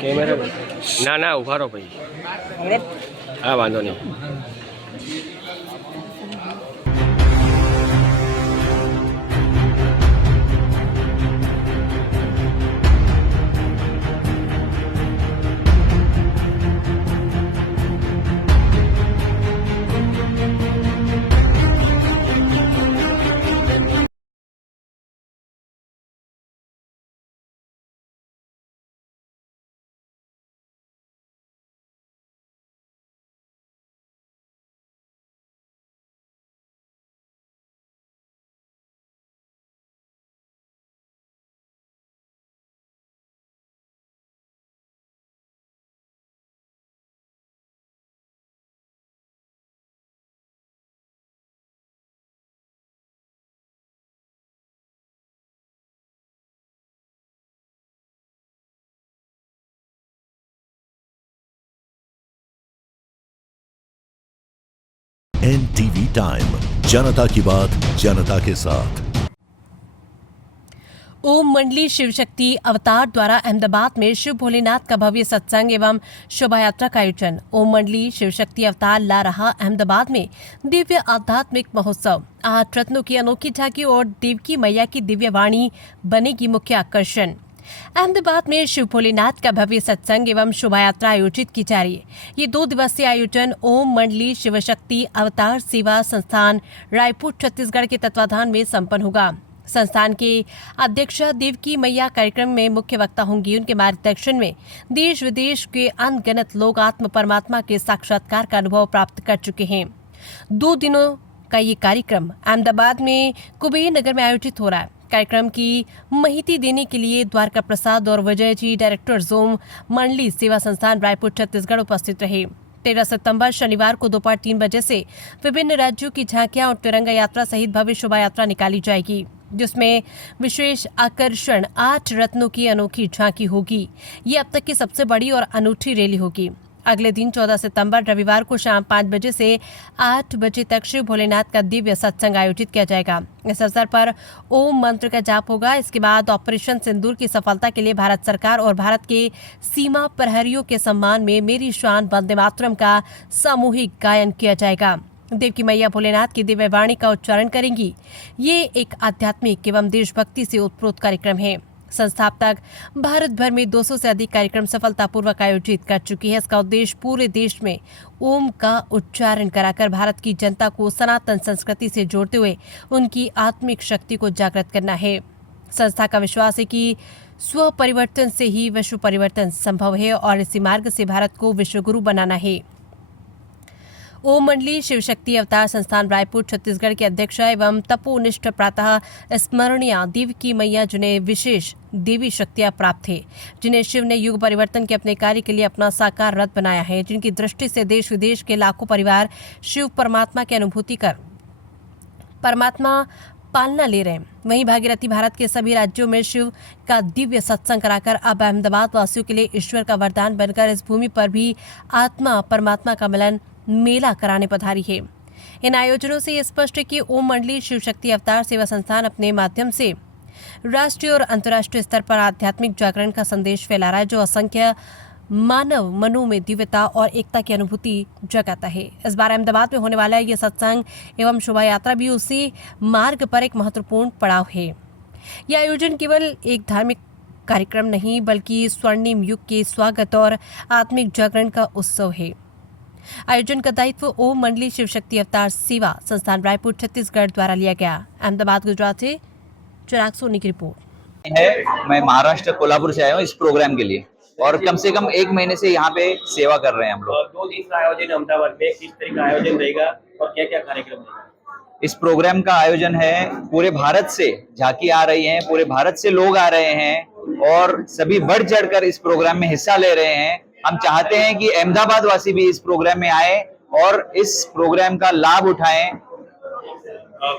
Camera ના ના ઉભા રહો ભાઈ. હા વાંધો નહીં. NTV टाइम, जनता की बात जनता के साथ। ओम मंडली शिव शक्ति अवतार द्वारा अहमदाबाद में शिव भोलेनाथ का भव्य सत्संग एवं शोभा यात्रा का आयोजन। ओम मंडली शिव शक्ति अवतार ला रहा अहमदाबाद में दिव्य आध्यात्मिक महोत्सव। 8 रत्नों की अनोखी झांकी और देवकी मैया की दिव्य वाणी बनेगी मुख्य आकर्षण। अहमदाबाद में शिव भोलेनाथ का भव्य सत्संग एवं शोभा यात्रा आयोजित की जा रही है। ये 2 दिवसीय आयोजन ओम मंडली शिव शक्ति अवतार सेवा संस्थान रायपुर छत्तीसगढ़ के तत्वाधान में संपन्न होगा। संस्थान के अध्यक्ष देवकी मैया कार्यक्रम में मुख्य वक्ता होंगी। उनके मार्गदर्शन में देश विदेश के अनगिनत लोग आत्म परमात्मा के साक्षात्कार का अनुभव प्राप्त कर चुके हैं। 2 दिनों का ये कार्यक्रम अहमदाबाद में कुबेर नगर में आयोजित हो रहा है। कार्यक्रम की माहिती देने के लिए द्वारका प्रसाद और विजय जी डायरेक्टर ओम मंडली सेवा संस्थान रायपुर छत्तीसगढ़ उपस्थित रहे। 13 सितंबर शनिवार को दोपहर 3 बजे से विभिन्न राज्यों की झांकियां और तिरंगा यात्रा सहित भव्य शोभा यात्रा निकाली जाएगी, जिसमें विशेष आकर्षण 8 रत्नों की अनोखी झांकी होगी। ये अब तक की सबसे बड़ी और अनूठी रैली होगी। अगले दिन 14 सितंबर रविवार को शाम 5 बजे से 8 बजे तक शिव भोलेनाथ का दिव्य सत्संग आयोजित किया जाएगा। इस अवसर पर ओम मंत्र का जाप होगा। इसके बाद ऑपरेशन सिंदूर की सफलता के लिए भारत सरकार और भारत के सीमा प्रहरियों के सम्मान में मेरी शान वंदे मातरम का सामूहिक गायन किया जाएगा। देवकी मैया भोलेनाथ की दिव्य वाणी का उच्चारण करेंगी। ये एक आध्यात्मिक एवं देशभक्ति से उत्प्रोत कार्यक्रम है। संस्थापक भारत भर में 200 से अधिक कार्यक्रम सफलतापूर्वक आयोजित कर चुकी है। इसका उद्देश्य पूरे देश में ओम का उच्चारण कराकर भारत की जनता को सनातन संस्कृति से जोड़ते हुए उनकी आत्मिक शक्ति को जागृत करना है। संस्था का विश्वास है कि स्व परिवर्तन से ही विश्व परिवर्तन संभव है और इसी मार्ग से भारत को विश्वगुरु बनाना है। ओम मंडली शिव शक्ति अवतार संस्थान रायपुर छत्तीसगढ़ के अध्यक्ष एवं तपोनिष्ठ प्रातः स्मरणीय देवकी मैया, जिन्हें विशेष देवी शक्तियां प्राप्त है, जिन्हें शिव ने युग परिवर्तन के अपने कार्य के लिए अपना साकार रथ बनाया है, जिनकी दृष्टि से देश विदेश के लाखों परिवार शिव परमात्मा की अनुभूति कर परमात्मा पालना ले रहे हैं। वहीं भागीरथी भारत के सभी राज्यों में शिव का दिव्य सत्संग कराकर अब अहमदाबाद वासियों के लिए ईश्वर का वरदान बनकर इस भूमि पर भी आत्मा परमात्मा का मिलन मेला कराने पधारी है। इन आयोजनों से यह स्पष्ट है कि ओम मंडली शिव शक्ति अवतार सेवा संस्थान अपने माध्यम से राष्ट्रीय और अंतर्राष्ट्रीय स्तर पर आध्यात्मिक जागरण का संदेश फैला रहा है, जो असंख्य मानव मनों में दिव्यता और एकता की अनुभूति जगाता है। इस बार अहमदाबाद में होने वाला यह सत्संग एवं शोभा यात्रा भी उसी मार्ग पर एक महत्वपूर्ण पड़ाव है। यह आयोजन केवल एक धार्मिक कार्यक्रम नहीं, बल्कि स्वर्णिम युग के स्वागत और आत्मिक जागरण का उत्सव है। आयोजन का दायित्व ओम मंडली शिव शक्ति अवतार सेवा संस्थान रायपुर छत्तीसगढ़ द्वारा लिया गया। अहमदाबाद गुजरात से चिराग सोनी की रिपोर्ट है। मैं महाराष्ट्र कोल्हापुर से आया हूँ इस प्रोग्राम के लिए और कम से कम 1 महीने से यहाँ पे सेवा कर रहे हैं हम लोग। 2 दिन का आयोजन अहमदाबाद में किस तरह का आयोजन रहेगा और क्या क्या कार्यक्रम रहेगा? इस प्रोग्राम का आयोजन है, पूरे भारत से झांकी आ रही है, पूरे भारत से लोग आ रहे हैं और सभी बढ़ चढ़कर इस प्रोग्राम में हिस्सा ले रहे हैं। हम चाहते हैं कि अहमदाबाद वासी भी इस प्रोग्राम में आए और इस प्रोग्राम का लाभ उठाएं।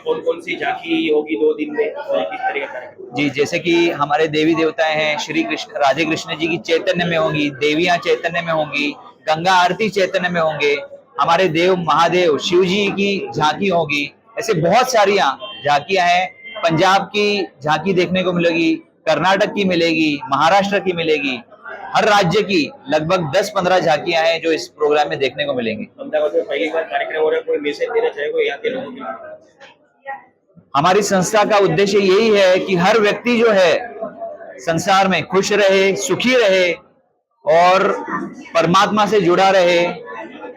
कौन कौन सी झांकी होगी 2 दिन में और किस तरह का कार्यक्रम? जी, जैसे कि हमारे देवी देवताएं हैं, श्री कृष्ण राधे कृष्ण जी की चैतन्य में होंगी, देवियां चैतन्य में होंगी, गंगा आरती चैतन्य में होंगे, हमारे देव महादेव शिव जी की झांकी होगी। ऐसे बहुत सारी झांकियां हैं। पंजाब की झांकी देखने को मिलेगी, कर्नाटक की मिलेगी, महाराष्ट्र की मिलेगी हर राज्य की लगभग 10-15 झांकियां हैं जो इस प्रोग्राम में देखने को मिलेंगी। अहमदाबाद में पहली बार कार्यक्रम हो रहा है, कोई मैसेज देना चाहेगा यहाँ के लोगों के लिए? हमारी संस्था का उद्देश्य यही है कि हर व्यक्ति जो है संसार में खुश रहे, सुखी रहे और परमात्मा से जुड़ा रहे,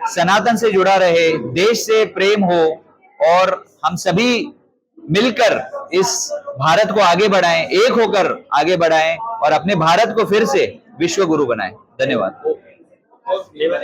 सनातन से जुड़ा रहे, देश से प्रेम हो और हम सभी मिलकर इस भारत को आगे बढ़ाएं, एक होकर आगे बढ़ाएं और अपने भारत को फिर से विश्व गुरु बनाएं। धन्यवाद। और धन्यवाद।